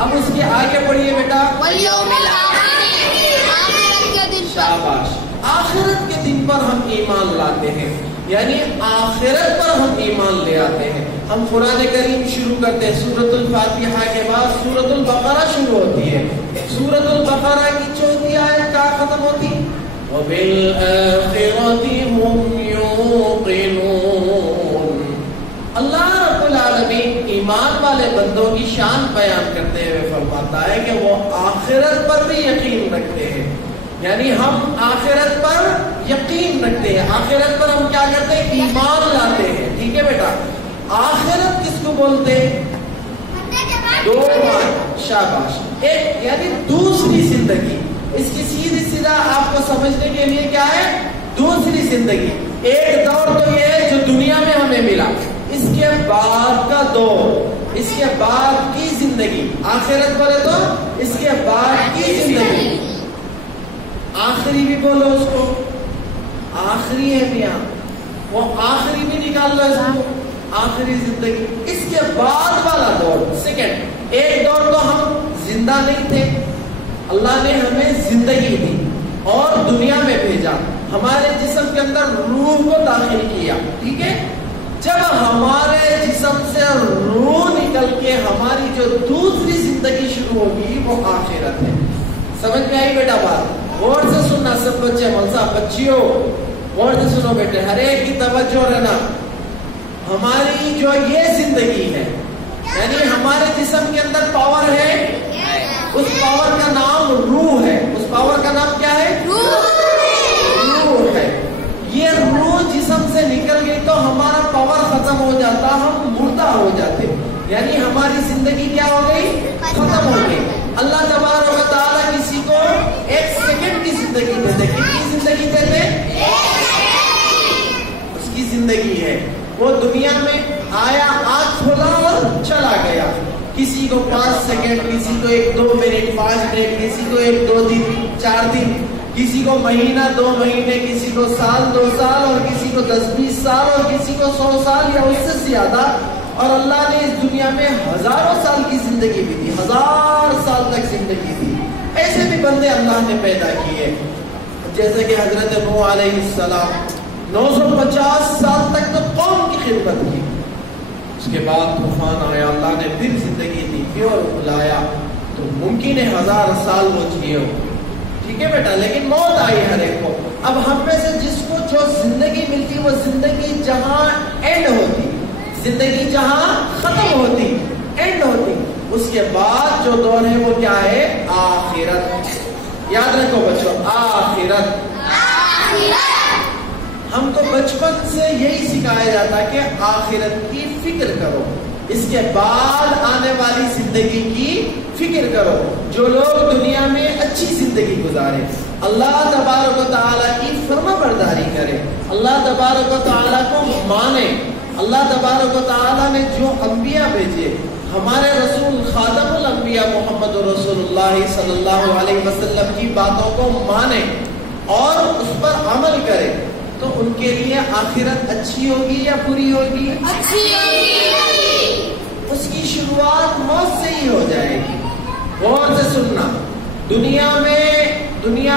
اب اس کے آگے پڑھیے بیٹا، شاباش، آخرت کے دن پر ہم ایمان لاتے ہیں، یعنی آخرت پر ہم ایمان لے آتے ہیں۔ ہم قرآن کریم شروع کرتے ہیں، سورۃ الفاتحہ کے بعد سورۃ البقرہ شروع ہوتی ہے۔ سورۃ البقرہ کی 4تھی آیت کا ختم ہوتی، وَبِالْآخِرَةِ هُمْ يُوقِنُونَ۔ اللہ رب العالمین ایمان والے بندوں کی شان بیان کرتے ہوئے فرماتا ہے کہ وہ آخرت پر بھی یقین رکھتے ہیں، یعنی ہم آخرت پر یقین رکھتے ہیں۔ آخرت پر ہم کیا کرتے ہیں؟ ایمان لاتے ہیں، ٹھیک ہے بیٹا۔ آخرت کس کو بولتے ہیں؟ دو بات، شاباش۔ ایک یعنی دوسری زندگی، اس کی سیدھی سیدھا آپ کو سمجھنے کے لیے کیا ہے؟ دوسری زندگی۔ ایک دور تو یہ ہے جو دنیا میں ہمیں ملا، اس کے بعد کا دور، اس کے بعد کی زندگی۔ آخرت بولے تو اس کے بعد کی زندگی، آخری بھی بولو اس کو، آخری ہے میاں، وہ آخری بھی نکال لو اس کو، آخری زندگی۔ اس کے بعد والا دور، سیکنڈ۔ ایک دور تو ہم زندہ نہیں تھے، اللہ نے ہمیں زندگی دی اور دنیا میں بھیجا، ہمارے جسم کے اندر روح کو داخل کیا، ٹھیک ہے۔ جب ہمارے جسم سے روح نکل کے ہماری جو دوسری زندگی شروع ہوگی وہ آخرت ہے۔ سمجھ میں آئی بیٹا بات؟ غور سے سننا سب بچے، ملسا بچیوں غور سے سنو بیٹے، ہر ایک کی توجہ رہنا۔ ہماری جو یہ زندگی ہے، یعنی ہمارے جسم کے اندر پاور ہے، اس پاور کا نام روح ہے۔ اس پاور کا نام کیا ہے؟ روح ہے۔ یہ روح جسم سے نکل گئی تو ہمارا پاور ختم ہو جاتا، ہم مردہ ہو جاتے، یعنی ہماری زندگی کیا ہو گئی؟ ختم ہو گئی۔ اللہ تبارک و تعالیٰ کسی کو 1 سیکنڈ کی زندگی دیتے، کتنی زندگی دیتے؟ اس کی زندگی ہے، وہ دنیا میں آیا، آنکھ کھولا اور چلا گیا۔ کسی کو 5 سیکنڈ، کسی کو 1-2 منٹ، 5 منٹ، کسی کو 1-2 دن، 4 دن، کسی کو مہینہ 2 مہینے، کسی کو سال 2 سال، اور کسی کو 10-20 سال، اور کسی کو 100 سال یا اس سے زیادہ۔ اور اللہ نے اس دنیا میں ہزاروں سال کی زندگی بھی دی، 1000 سال تک زندگی دی۔ ایسے بھی بندے اللہ نے پیدا کیے، جیسے کہ حضرت نوح علیہ السلام 950 سال تک تو قوم کی خدمت کی، اس کے بعد طوفان آیا، اللہ نے پھر زندگی دی، پھر بلایا، تو ممکن ہے 1000 سال وہ جیے ہو، ٹھیک ہے بیٹا، لیکن موت آئی ہر ایک کو۔ اب ہم میں سے جس کو جو زندگی ملتی، وہ زندگی جہاں اینڈ ہوتی، زندگی جہاں ختم ہوتی، اینڈ ہوتی، اس کے بعد جو دور ہے وہ کیا ہے؟ آخرت۔ یاد رکھو بچوں، آخرت۔ ہم کو بچپن سے یہی سکھایا جاتا کہ آخرت کی فکر کرو، اس کے بعد آنے والی زندگی کی فکر کرو۔ جو لوگ دنیا میں اچھی زندگی گزارے، اللہ تبارک و تعالیٰ کی فرما برداری کرے، اللہ تبارک و تعالیٰ کو مانے، اللہ تبارک و تعالیٰ نے جو انبیاء بھیجے، ہمارے رسول خاتم الانبیاء محمد رسول اللہ صلی اللہ علیہ وسلم کی باتوں کو مانے اور اس پر عمل کرے، تو ان کے لیے آخرت اچھی ہوگی یا بری ہوگی؟ اچھی ہوگی۔ اس کی شروعات موت سے ہی ہو جائے گی۔ غور سے سننا، دنیا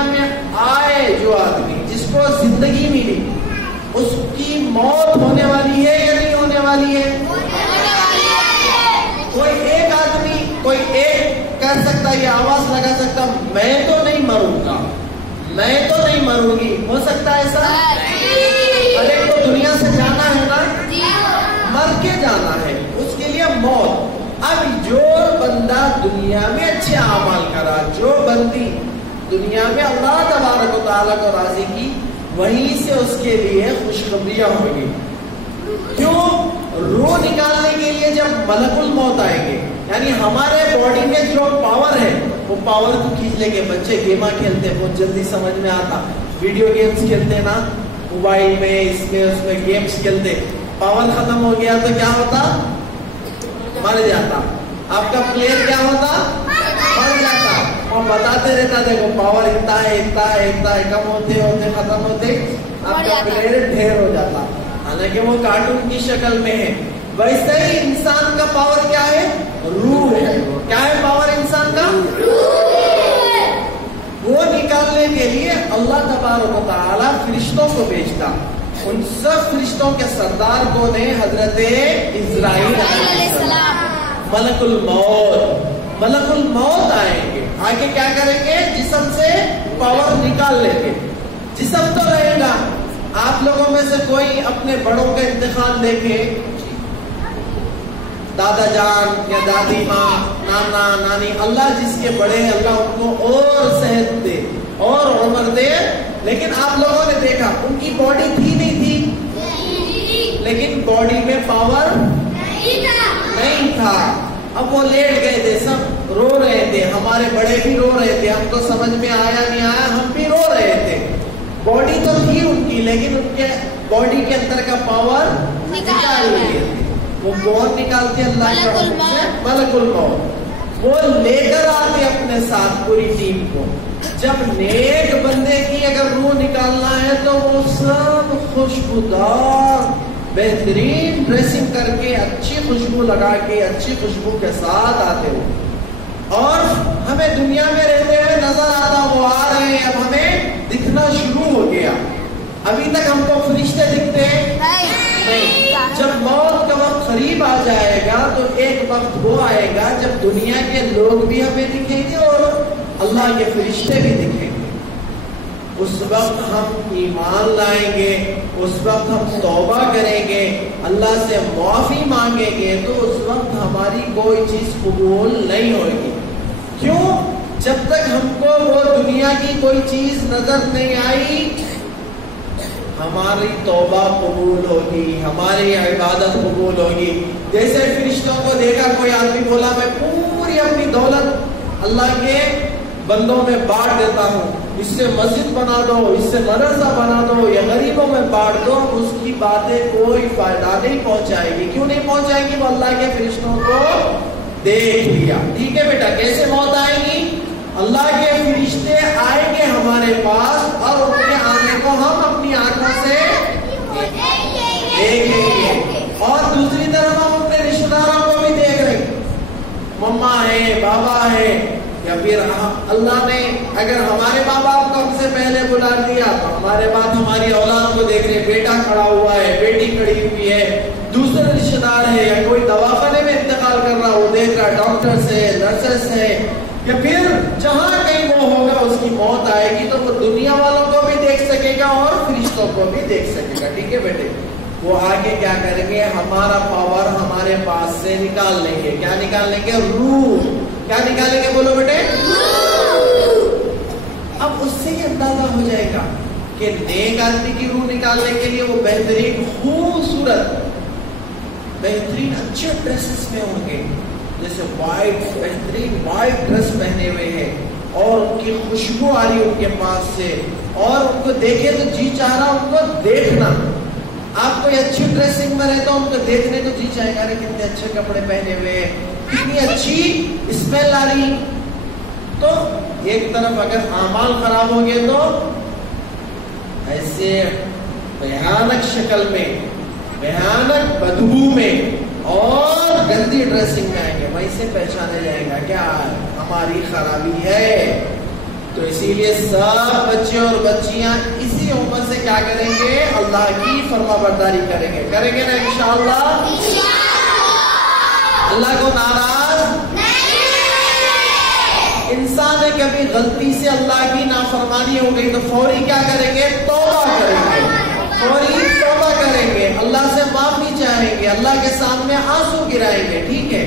میں آئے جو آدمی جس کو زندگی ملی، اس کی موت ہونے والی ہے یا نہیں ہونے والی ہے؟ کوئی ایک آدمی، کوئی ایک کہہ سکتا، یہ آواز لگا سکتا، میں تو نہیں مروں گا، میں تو نہیں مروں گی، ہو سکتا ہے ایسا؟ ارے تو دنیا سے جانا ہے نا، مر کے جانا ہے، اس کے لیے موت۔ اب جو بندہ دنیا میں اچھے اعمال کرا، جو بندی دنیا میں اللہ تبارک و تعالیٰ کو راضی کی، وہیں سے اس کے لیے خوشخبریاں ہوں گی۔ کیوں؟ روح نکالنے کے لیے جب ملک الموت آئیں گے، یعنی ہمارے باڈی میں جو پاور ہے، وہ پاور کو کھینچ لیں گے۔ بچے گیما کھیلتے ہیں، بہت جلدی سمجھ میں آتا، ویڈیو گیمز کھیلتے نا، موبائل میں، اس میں گیمز کھیلتے، پاور ختم ہو گیا تو کیا ہوتا؟ مر جاتا۔ آپ کا پلیئر کیا ہوتا؟ مر جاتا۔ اور بتاتے رہتا، دیکھو پاور اتنا ہے، اتنا ہے، اتنا ہے، کم ہوتے ہوتے ختم ہوتے آپ کا پلیئر ڈھیر ہو جاتا، حالانکہ وہ کارٹون کی شکل میں ہے۔ ویسے ہی انسان کا پاور کیا ہے؟ روح ہے۔ کیا ہے پاور ان سب فرشتوں کے سردار کون ہے؟ حضرت اسرائیل علیہ السلام. ملک الموت، ملک الموت آئیں گے. آگے کیا کریں گے؟ جسم سے پاور نکال لیں گے. جسم تو رہے گا. آپ لوگوں میں سے کوئی اپنے بڑوں کا انتقال دیکھے، دادا جان یا دادی ماں، نانا نانی، اللہ جس کے بڑے ہیں اللہ ان کو اور صحت دے اور عمر دے. لیکن آپ لوگوں نے دیکھا ان کی باڈی تھی نہیں تھی، لیکن باڈی میں پاور نہیں تھا. اب وہ لیٹ گئے تھے، سب رو رہے تھے، ہمارے بڑے بھی رو رہے تھے. ہم کو سمجھ میں آیا نہیں آیا، ہم بھی رو رہے تھے. باڈی تو تھی ان کی، لیکن ان کے باڈی کے اندر کا پاور نکال لیے تھے. وہ کون نکالتے؟ اللہ کے حکم سے ملک الموت. وہ لے کر آتے اپنے ساتھ پوری ٹیم کو. جب نیک بندے کی اگر روح نکالنا ہے تو وہ سب خوشبودار بہترین ڈریسنگ کر کے، اچھی خوشبو لگا کے، اچھی خوشبو کے ساتھ آتے ہو. اور ہمیں دنیا میں رہتے ہوئے نظر آتا وہ آ رہے ہیں. اب ہمیں دکھنا شروع ہو گیا. ابھی تک ہم کو فرشتے دکھتے نہیں. جب موت کا وقت قریب آ جائے گا تو ایک وقت وہ آئے گا جب دنیا کے لوگ بھی ہمیں دکھیں گے اور اللہ کے فرشتے بھی دکھیں گے. اس وقت ہم ایمان لائیں گے، اس وقت ہم توبہ کریں گے، اللہ سے معافی مانگیں گے، تو اس وقت ہماری کوئی چیز قبول نہیں ہوگی. کیوں؟ جب تک ہم کو وہ دنیا کی کوئی چیز نظر نہیں آئی ہماری توبہ قبول ہوگی، ہماری عبادت قبول ہوگی. جیسے فرشتوں کو دیکھا کوئی آدمی بولا میں پوری اپنی دولت اللہ کے بندوں میں بانٹ دیتا ہوں، اس سے مسجد بنا دو، اس سے مدرسہ بنا دو، یا غریبوں میں بانٹ دو، اس کی باتیں کوئی فائدہ نہیں پہنچائے گی. کیوں نہیں پہنچائے گی؟ وہ اللہ کے فرشتوں کو دیکھ لیا. ٹھیک ہے بیٹا، کیسے موت آئے گی؟ اللہ کے فرشتے آئیں گے ہمارے پاس اور ان کے آنے کو ہم اپنی آنکھوں سے دیکھیں گے. اور دوسری طرف ہم اپنے رشتہ داروں کو بھی دیکھ رہے ہیں، مما ہے، بابا ہے، یا پھر اللہ نے اگر ہمارے ماں باپ کو ہم سے پہلے بلا دیا تو ہمارے بعد ہماری اولاد کو دیکھ رہے، بیٹا کھڑا ہوا ہے، بیٹی کھڑی ہوئی ہے، دوسرے رشتہ دار ہے، یا کوئی دواخانے میں انتقال کر رہا وہ دیکھ رہا، ڈاکٹر سے، نرسز ہے، یا پھر جہاں کہیں وہ ہوگا اس کی موت آئے گی تو وہ دنیا والوں کو بھی دیکھ سکے گا اور فرشتوں کو بھی دیکھ سکے گا. ٹھیک ہے بیٹے؟ وہ آگے کیا کریں گے؟ ہمارا پاور ہمارے پاس سے نکال لیں گے. کیا نکال لیں گے؟ روح. کیا نکالیں گے؟ بولو بیٹے. اب اس سے یہ اندازہ ہو جائے گا کہ نیک آدمی کی روح نکالنے کے لیے وہ بہترین خوبصورت بہترین اچھے ڈریسز میں ہوں گے، جیسے وائٹ بہترین وائٹ ڈریس پہنے ہوئے ہیں اور ان کی خوشبو آ رہی ان کے پاس سے، اور ان کو دیکھے تو جی چاہ رہا ان کو دیکھنا. آپ کوئی اچھی ڈریسنگ میں رہتا ان کو دیکھنے کو جی چاہے گا، کتنے اچھے کپڑے پہنے ہوئے، کتنی اچھی اسمیل آ رہی. تو ایک طرف اگر اعمال خراب ہو گئے تو ایسے بھیانک شکل میں، بھیانک بدبو میں اور گندی ڈریسنگ میں آئیں گے، وہیں سے پہچانے جائے گا کیا ہماری خرابی ہے. تو اسی لیے سب بچے اور بچیاں اسی عمر سے کیا کریں گے؟ اللہ کی فرما برداری کریں گے. کریں گے نا انشاءاللہ؟ اللہ کو ناراض انسان ہے. کبھی غلطی سے اللہ کی نافرمانی ہو گئی تو فوری کیا کریں گے؟ توبہ کریں گے، فوری توبہ کریں گے، اللہ سے معافی چاہیں گے، اللہ کے سامنے آنسو گرائیں گے. ٹھیک ہے؟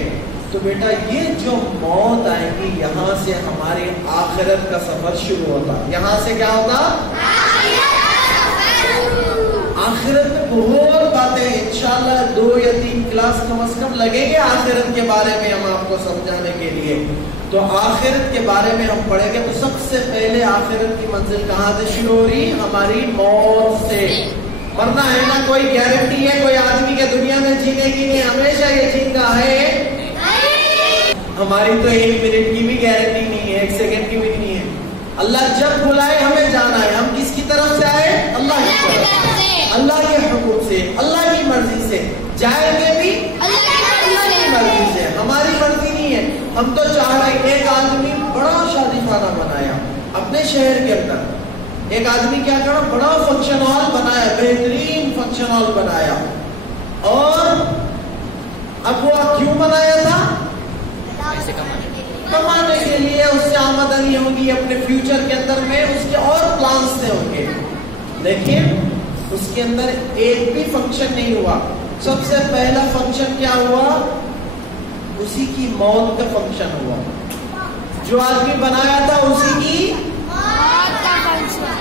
تو بیٹا یہ جو موت آئے گی یہاں سے ہماری آخرت کا سفر شروع ہوتا. یہاں سے کیا ہوگا؟ آخرت میں بہت باتیں انشاءاللہ 2 یا 3 کلاس کم از کم لگیں گے آخرت کے بارے میں ہم آپ کو سمجھانے کے لیے. تو آخرت کے بارے میں ہم پڑھیں گے. تو سب سے پہلے آخرت کی منزل کہاں سے شروع ہو رہی؟ ہماری موت سے. ورنہ ہے نا کوئی گارنٹی ہے کوئی آدمی کے دنیا میں جینے کی نہیں، ہمیشہ یہ جیتا ہے. ہماری تو 1 منٹ کی بھی گارنٹی نہیں ہے، 1 سیکنڈ کی بھی نہیں ہے. اللہ جب بلائے ہمیں جانا ہے. ہم کس کی طرف سے آئے؟ اللہ کی طرف سے، اللہ کے حکم سے، اللہ کی مرضی سے. جائیں گے بھی اللہ کی مرضی سے، ہماری مرضی نہیں ہے. ہم تو چاہ رہے ہیں. ایک آدمی بڑا شادی خانہ بنایا اپنے شہر کے اندر، ایک آدمی کیا کرا، بڑا فنکشن ہال بنایا، بہترین فنکشن ہال بنایا، اور اب وہ کیوں بنایا تھا؟ کمانے کے لیے، اس سے آمدنی ہوگی اپنے فیوچر کے اندر میں، اس کے اور پلانس سے ہوں گے، لیکن اس کے اندر ایک بھی فنکشن نہیں ہوا۔ سب سے پہلا فنکشن کیا ہوا؟ اسی کی موت کا فنکشن ہوا۔ جو آدمی بنایا تھا اسی کی موت کا فنکشن۔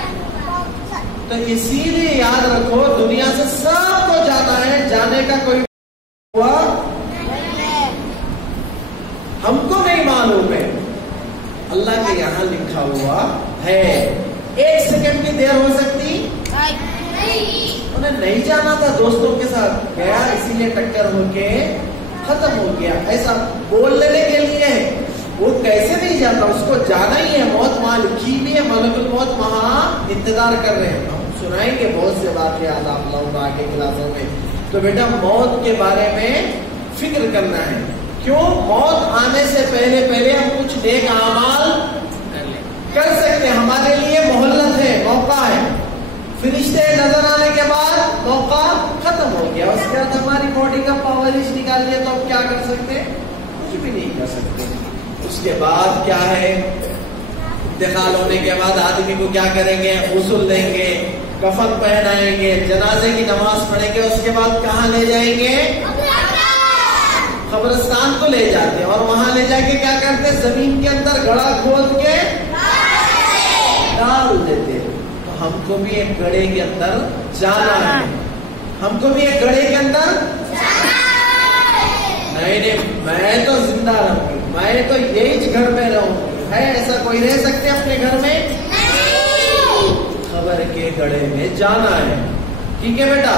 تو اسی لیے یاد رکھو، دنیا سے سب کو جانا ہے، جانے کا کوئی ہوا ہم کو نہیں معلوم ہے، اللہ کے یہاں لکھا ہوا ہے۔ ایک سیکنڈ کی دیر ہو سکتی؟ انہیں نہیں جانا تھا، دوستوں کے ساتھ گیا، اسی لیے ٹکر ہو کے ختم ہو گیا۔ ایسا بول لینے کے لیے وہ کیسے نہیں جاتا، اس کو جانا ہی ہے، موت وہاں لکھی بھی ہے، ملک الموت وہاں انتظار کر رہے ہیں۔ ہم سنائیں گے بہت سے واقعات آپ لوگوں آگے کلاسوں میں۔ تو بیٹا موت کے بارے میں فکر کرنا ہے، کیوں؟ موت آنے سے پہلے پہلے ہم کچھ نیک اعمال کر سکتے ہیں، ہمارے لیے مہلت ہے، موقع ہے۔ فرشتے نظر آنے کے بعد موقع ختم ہو گیا، اس کے بعد ہماری باڈی کا پاورش نکال دیا، تو اب کیا کر سکتے؟ کچھ بھی نہیں کر سکتے۔ اس کے بعد کیا ہے؟ انتقال ہونے کے بعد آدمی کو کیا کریں گے؟ غسل دیں گے، کفن پہنائیں گے، جنازے کی نماز پڑھیں گے، اس کے بعد کہاں لے جائیں گے؟ قبرستان کو لے جاتے، اور وہاں لے جا کے کیا کرتے؟ زمین کے اندر گڑھا کھود کے ڈال دیتے۔ ہم کو بھی ایک گڑھے کے اندر جانا ہے، ہم کو بھی ایک گڑھے کے اندر نہیں، میں تو زندہ رہوں گی، میں تو یہی گھر میں رہوں گی، ہے ایسا کوئی رہ سکتے اپنے گھر میں؟ خبر کے گڑھے میں جانا ہے، ٹھیک ہے بیٹا؟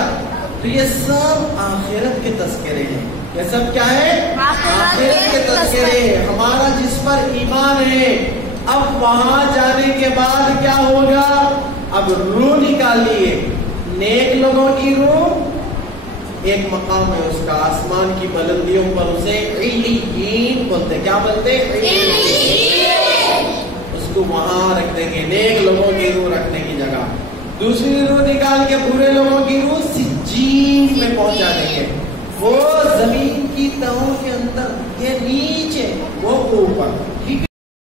تو یہ سب آخرت کے تذکرے ہیں، یہ سب کیا ہے؟ آخرت کے تذکرے ہیں۔ ہمارا جس پر ایمان ہے، اب وہاں جانے کے بعد کیا ہوگا؟ اب روح نکالیے، نیک لوگوں کی روح، ایک مقام ہے اس کا آسمان کی بلندیوں پر، اسے علیین بولتے۔ کیا بولتے؟ اس کو وہاں رکھ دیں گے، نیک لوگوں کی روح رکھنے کی جگہ۔ دوسری روح نکال کے برے لوگوں کی روح سجین میں پہنچا دیں گے، وہ زمین کی تہوں کے اندر، یہ نیچے وہ اوپر۔